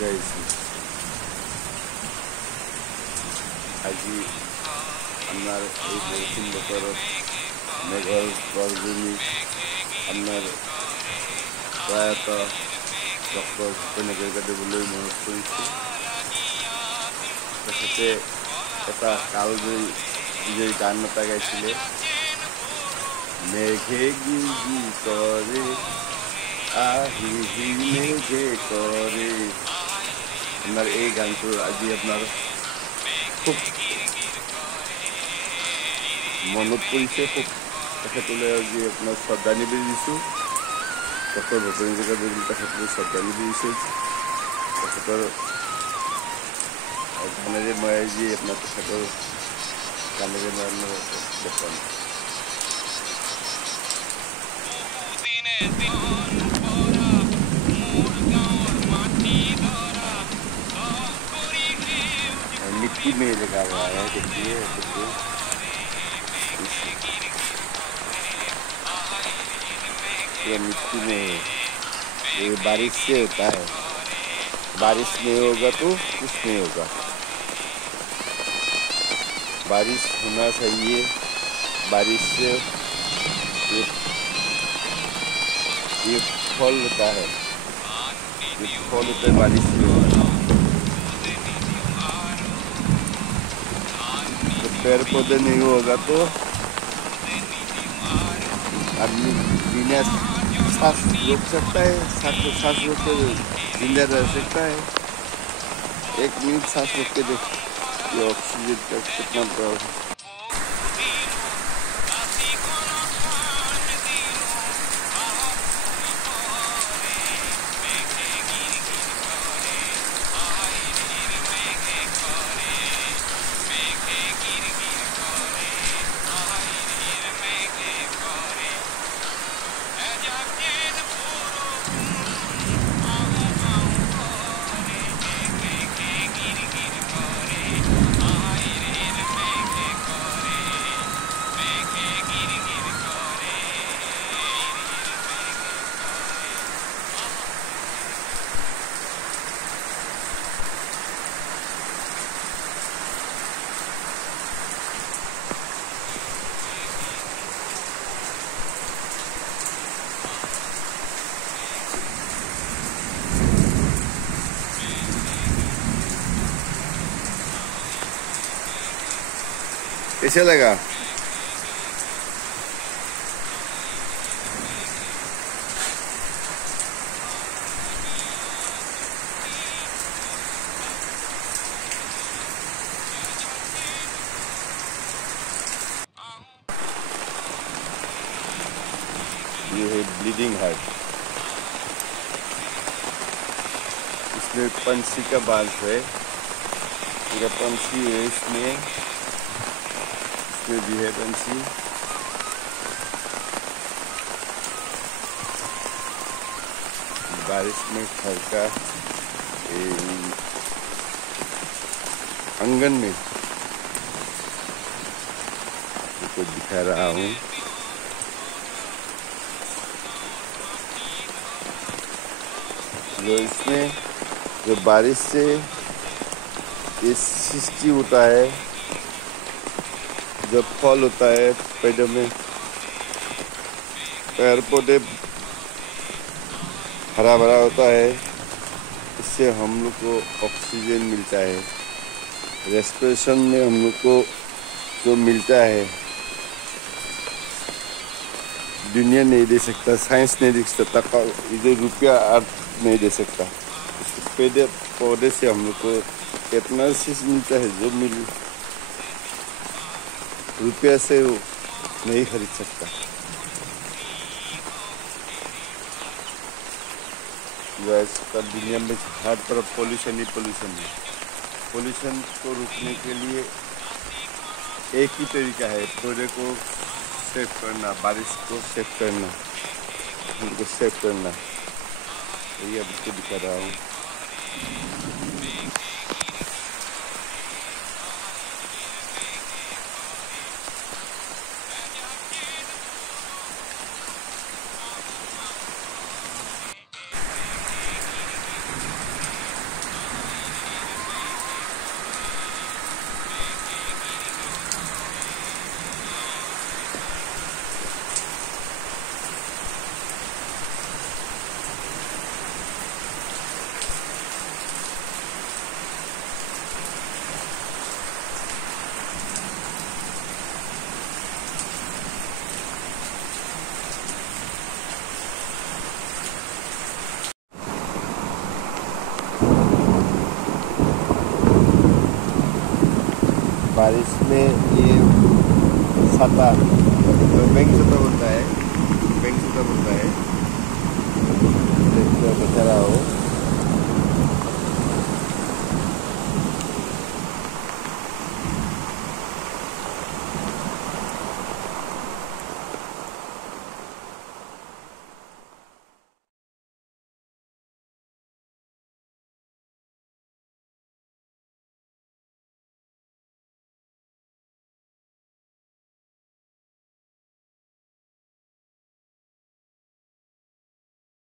Guys আজি আপনার এই বরষুণ বতৰত মেঘৰ গৰ্জনি আপনার প্ৰয়াত ডক্টৰ ভূপেন হাজৰিকাদেৱলৈ মনত পৰিছে। তেখেতে এটা কালজয়ী গান এটা গাইছিলে, মেঘে গিজি কৰে আহি মেঘে কৰে। আপনার এই গানটো আজি আপনার খুব মনত পৰিছে। খুব তেখেতলৈ আজি আপোনাৰ শ্ৰদ্ধাঞ্জলি দিছোঁ। ডক্টৰ ভূপেন হাজৰিকাদেৱে তেখেতলৈ শ্ৰদ্ধাঞ্জলি দিছোঁ। তেখেতৰ গানেৰে মই আজি আপোনাৰ তেখেতৰ গানেৰে মই আপোনাৰ দেখুৱাম। मिट्टी में लगा हुआ है, देखिए देखिए पूरा मिट्टी में है। ये बारिश से होता है, बारिश नहीं होगा तो कुछ नहीं होगा। बारिश होना चाहिए, बारिश से ये फल होता है, ये फल होता है बारिश से होता है। तो पेड़ पौधे नहीं होगा तो आदमी बिना सांस रोक सकता है, सांस रोक के जिंदा रह सकता है। 1 मिनट सांस रोक के देख, ये ऑक्सीजन का कितना प्रभाव है। कैसे लगा? ये है ब्लीडिंग हार्ट। इसमें पंछी का बाल है, पूरा पंछी है इसमें भी है पंछी। बारिश में घर का आंगन में आपको दिखा रहा हूँ। जो इसमें जो बारिश से ये सृष्टि होता है, जब फल होता है पेड़ों में, पेड़ पौधे हरा भरा होता है, इससे हम लोग को ऑक्सीजन मिलता है। रेस्पिरेशन में हम लोग को जो मिलता है दुनिया नहीं दे सकता, साइंस नहीं दे सकता, इधर रुपया अर्थ नहीं दे सकता। पेड़ पौधे से हम लोग को इतना चीज मिलता है जो रुपया से वो नहीं खरीद सकता। का दुनिया में हर तरफ पोल्यूशन ही पोल्यूशन है। पोल्यूशन को रोकने के लिए एक ही तरीका है, पौधे को सेव करना, बारिश को सेव करना, उनको सेव करना। ये आपको दिखा रहा हूँ। बारिश में ये छाता बैंक छाता बोलता है, बैंक छाता बोलता है, बता रहा हो।